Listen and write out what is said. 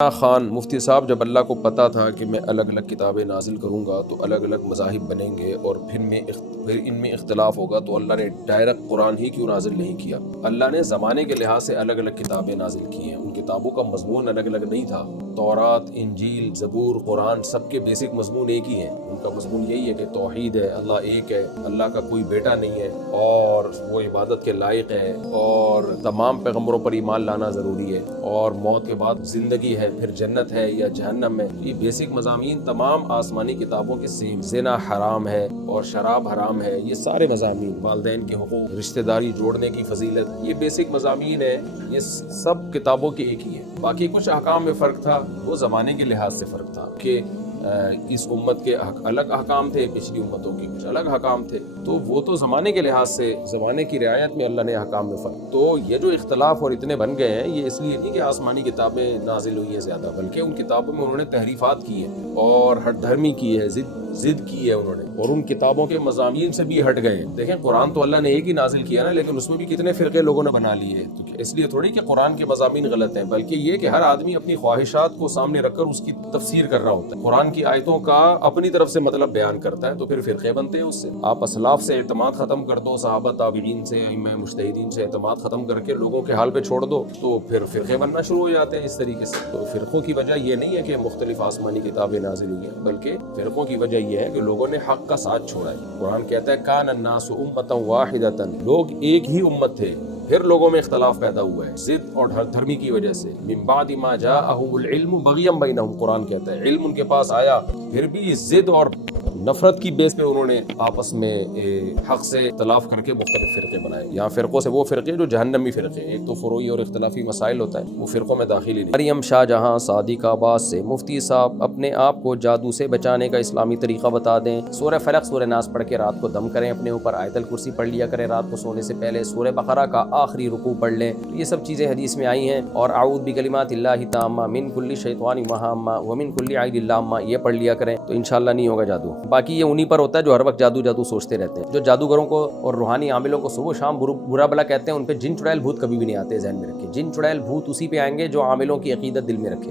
خان مفتی صاحب، جب اللہ کو پتہ تھا کہ میں الگ الگ کتابیں نازل کروں گا تو الگ الگ مذاہب بنیں گے اور پھر ان میں اختلاف ہوگا، تو اللہ نے ڈائریکٹ قرآن ہی کیوں نازل نہیں کیا؟ اللہ نے زمانے کے لحاظ سے الگ الگ کتابیں نازل کی ہیں، ان کتابوں کا مضمون الگ الگ نہیں تھا۔ تورات، انجیل، زبور، قرآن سب کے بیسک مضمون ایک ہی ہیں۔ ان کا مضمون یہی ہے کہ توحید ہے، اللہ ایک ہے، اللہ کا کوئی بیٹا نہیں ہے اور وہ عبادت کے لائق ہے، اور تمام پیغمبروں پر ایمان لانا ضروری ہے، اور موت کے بعد زندگی ہے، پھر جنت ہے یا جہنم ہے۔ یہ بیسک مضامین تمام آسمانی کتابوں کے سیم۔ زنا حرام ہے اور شراب حرام ہے، یہ سارے مضامین، والدین کے حقوق، رشتہ داری جوڑنے کی فضیلت، یہ بیسک مضامین ہیں، یہ سب کتابوں کے ایک ہی ہیں۔ باقی کچھ احکام میں فرق تھا، وہ زمانے کے لحاظ سے فرق تھا کہ اس امت کے الگ احکام تھے، پچھلی امتوں کے کچھ الگ احکام تھے، تو وہ تو زمانے کے لحاظ سے، زمانے کی رعایت میں اللہ نے احکام میں فرق۔ تو یہ جو اختلاف اور اتنے بن گئے ہیں، یہ اس لیے نہیں کہ آسمانی کتابیں نازل ہوئی ہیں زیادہ، بلکہ ان کتابوں میں انہوں نے تحریفات کی ہیں اور ہٹ دھرمی کی ہے، ضد کی ہے انہوں نے، اور ان کتابوں کے مضامین سے بھی ہٹ گئے ہیں۔ دیکھیں، قرآن تو اللہ نے ایک ہی نازل کیا نا، لیکن اس میں بھی کتنے فرقے لوگوں نے بنا لیے۔ تو اس لیے تھوڑی کہ قرآن کے مضامین غلط ہیں، بلکہ یہ کہ ہر آدمی اپنی خواہشات کو سامنے رکھ کر اس کی تفسیر کر رہا ہوتا ہے، قرآن کی آیتوں کا اپنی طرف سے مطلب بیان کرتا ہے، تو پھر فرقے بنتے ہیں اس سے۔ آپ اسلاف سے اعتماد ختم کر دو، صحابہ تابعین سے، ائمہ مجتہدین سے اعتماد ختم کر کے لوگوں کے حال پہ چھوڑ دو، تو پھر فرقے بننا شروع ہو جاتے ہیں اس طریقے سے۔ تو فرقوں کی وجہ یہ نہیں ہے کہ مختلف آسمانی کتابیں نازل ہوئی ہیں، بلکہ فرقوں کی وجہ یہ ہے کہ لوگوں نے حق کا ساتھ چھوڑا ہے۔ قرآن کہتا ہے کان الناس امۃ واحدۃ، لوگ ایک ہی امت تھے، پھر لوگوں میں اختلاف پیدا ہوا ہے ضد اور ہر دھرمی کی وجہ سے۔ من بعد ما جاءهم العلم بغیا بینہم، قرآن کہتا ہے علم ان کے پاس آیا، پھر بھی ضد اور نفرت کی بیس پہ انہوں نے آپس میں حق سے اختلاف کر کے مختلف فرقے بنائے۔ یہاں فرقوں سے وہ فرقے جو جہنمی فرقے، ایک تو فروعی اور اختلافی مسائل ہوتا ہے، وہ فرقوں میں داخل ہی نہیں۔ مریم شاہ جہاں صادق آباد سے، مفتی صاحب اپنے آپ کو جادو سے بچانے کا اسلامی طریقہ بتا دیں۔ سورہ فلق، سورہ ناس پڑھ کے رات کو دم کریں اپنے اوپر، آیت الکرسی پڑھ لیا کریں رات کو سونے سے پہلے، سورہ بقرہ کا آخری رکوع پڑھ لیں، یہ سب چیزیں حدیث میں آئی ہیں، اور اعوذ بکلمات اللہ التامہ من کل شیطان وہامہ ومن کل عین لامہ، یہ پڑھ لیا کریں تو انشاءاللہ نہیں ہوگا جادو۔ باقی یہ انہی پر ہوتا ہے جو ہر وقت جادو جادو سوچتے رہتے ہیں۔ جو جادوگروں کو اور روحانی عاملوں کو صبح و شام برا بلا کہتے ہیں، ان پہ جن چڑیل بھوت کبھی بھی نہیں آتے، ذہن میں رکھیں۔ جن چڑیل بھوت اسی پہ آئیں گے جو عاملوں کی عقیدت دل میں رکھے۔